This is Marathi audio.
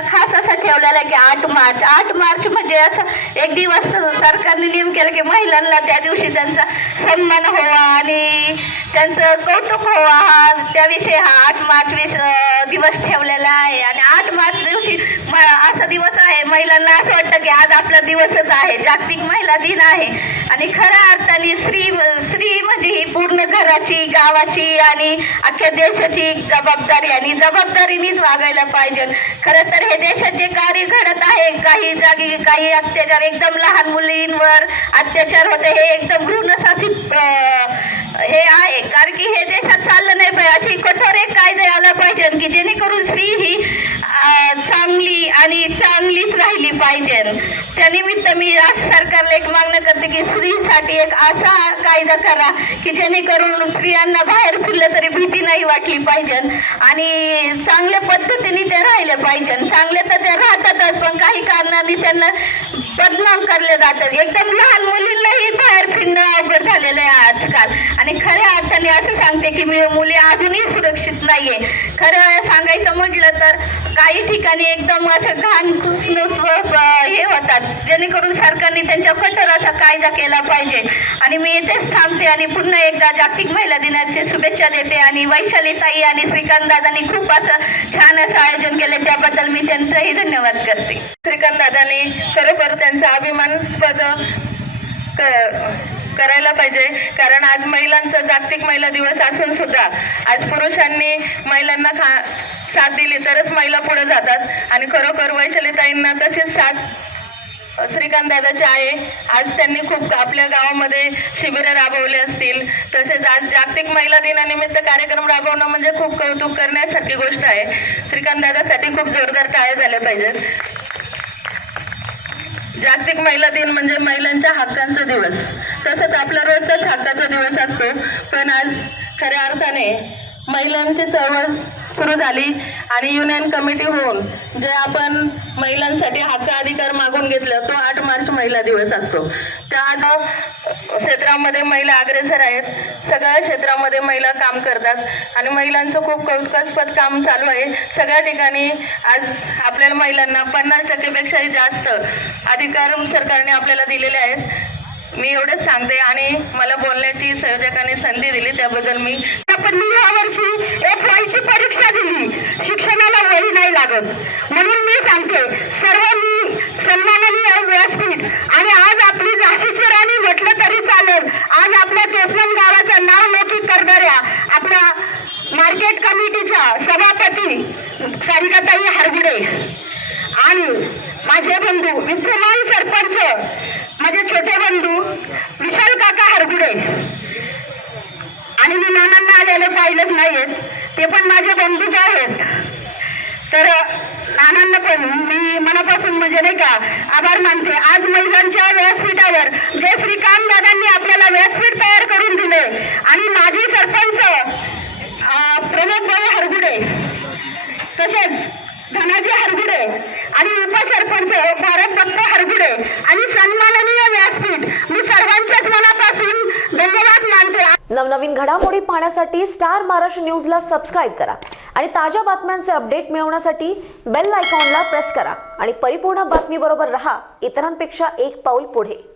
खास असं ठेवलेलं आहे की 8 मार्च म्हणजे असं एक दिवस सरकारने नियम केला की महिलांना त्या दिवशी त्यांचा सन्मान व्हावा आणि त्यांचं कौतुक व्हावा, हा त्याविषयी हा 8 मार्च दिवस ठेवलेला आहे. आणि 8 मार्च दिवशी असा दिवस आहे, महिलांना असं वाटतं की आज आपला दिवसच आहे, जागतिक महिला दिन आहे. आणि खऱ्या अर्थाने स्त्री म्हणजे ही पूर्ण घराची, गावाची आणि अख्ख्या देशाची जबाबदारी आणि जबाबदारीनेच वागायला पाहिजे. खरं तर हे देशात जे कार्य घडत आहे, काही जागी काही अत्याचार, एकदम लहान मुलींवर अत्याचार होते, हे एकदम भ्रूणशासित हे आहे. कारण की हे देशात चाललं नाही पाहिजे, अशी कठोर एक कायदे आला पाहिजे की जेणेकरून स्त्री ही चांगली आणि चांगलीच राहिली पाहिजे. त्यानिमित्त मी आज सरकारला एक मागणं करते की स्त्रीसाठी एक असा कायदा करा की जेणेकरून स्त्रियांना बाहेर फिरलं तरी भीती नाही वाटली पाहिजे आणि चांगल्या पद्धतीने ते राहिले पाहिजे. चांगले तर ते राहतातच, पण काही कारणाने त्यांना बदनाम करले जातात. एकदम लहान मुलींनाही बाहेर फिरणं अवघड झालेलं आहे आजकाल. आणि खऱ्या अर्थाने असं सांगते की मुली अजूनही सुरक्षित नाहीये. खरं सांगायचं म्हटलं तर काही ठिकाणी एकदम असं घाण हे होतात, जेणेकरून सरकारने त्यांच्या कठोर असा कायदा केला पाहिजे. आणि मी इथेच थांबते आणि पुन्हा एकदा जागतिक महिला दिनाची शुभेच्छा देते. आणि वैशाली ताई आणि श्रीकांत दादांनी खूप असं छान असं आयोजन केले, त्याबद्दल मी त्यांचंही धन्यवाद करते. श्रीकांत दादांनी खरोखर त्यांचा अभिमानास्पद करायला पाहिजे, कारण आज महिलांचा जागतिक महिला दिवस असून सुद्धा आज पुरुषांनी महिलांना साथ दिली तरच महिला पुढे जातात. आणि खरोखर वैशालीताईंना तसेच साथ श्रीकांत दादाचे आहे. आज त्यांनी खूप आपल्या गावामध्ये शिबिरं राबवले असतील, तसेच आज जागतिक महिला दिनानिमित्त कार्यक्रम राबवणं म्हणजे खूप कौतुक करण्यासारखी गोष्ट आहे. श्रीकांत दादासाठी खूप जोरदार टाळ्या झाल्या पाहिजेत. जागतिक महिला दिन म्हणजे महिलांच्या हक्कांचा दिवस, तसंच आपला रोजचाच हक्काचा दिवस असतो. पण आज खऱ्या अर्थाने महिलांची चळवळ सुरू झाली आणि युनियन कमिटी होऊन जे आपण महिलांसाठी हक्क अधिकार मागून घेतलं, तो 8 मार्च महिला दिवस असतो. त्या आज क्षेत्रामध्ये महिला अग्रेसर आहेत, सगळ्या क्षेत्रामध्ये महिला काम करतात आणि महिलांचं खूप कौतुकास्पद काम चालू आहे. सगळ्या ठिकाणी आज आपल्याला महिलांना 50% पेक्षाही जास्त अधिकार सरकारने आपल्याला दिलेले आहेत. मी एवढंच सांगते आणि मला बोलण्याची संयोजकांनी संधी दिली त्याबद्दल मी यावर्षी एक वहीची परीक्षा दिली, शिक्षणाला वही नाही लागत, म्हणून मी सांगते सर्वांनी सन्माननीय व्यासपीठ. आणि आज आपली झाशीची राणी म्हटलं तरी चालेल, आज आपल्या केसवन गावाचं नाव लौकिक करणाऱ्या आपल्या मार्केट कमिटीच्या सभापती सारिकाताई हरगुडे आणि माझे बंधू विद्यमान सरपंच माझे छोटे बंधू विशाल काका हरगुडे, आणि मी नानांना आलेले पाहिलेच नाहीत, ते पण माझे बंधूच आहेत. तर नानांना पण मी मनापासून म्हणजे नाही का आभार मानते. आज महिलांच्या व्यासपीठावर जे श्रीकांत दादांनी आपल्याला व्यासपीठ तयार करून दिले आणि माजी सरपंच प्रमोद भाऊ हरगुडे, तसेच धनाजी हरगुडे आणि उपसरपंच भारत भक्त हरगुडे आणि सन्माननीय व्यासपीठ, मी सर्वांच्याच मनापासून धन्यवाद मानते. नवनवीन घडामोडी पाहण्यासाठी स्टार महाराष्ट्र न्यूजला सबस्क्राईब करा आणि ताज्या बातम्यांचे अपडेट मिळवण्यासाठी बेल आयकॉनला प्रेस करा आणि परिपूर्ण बातमीबरोबर रहा, इतरांपेक्षा एक पाऊल पुढे.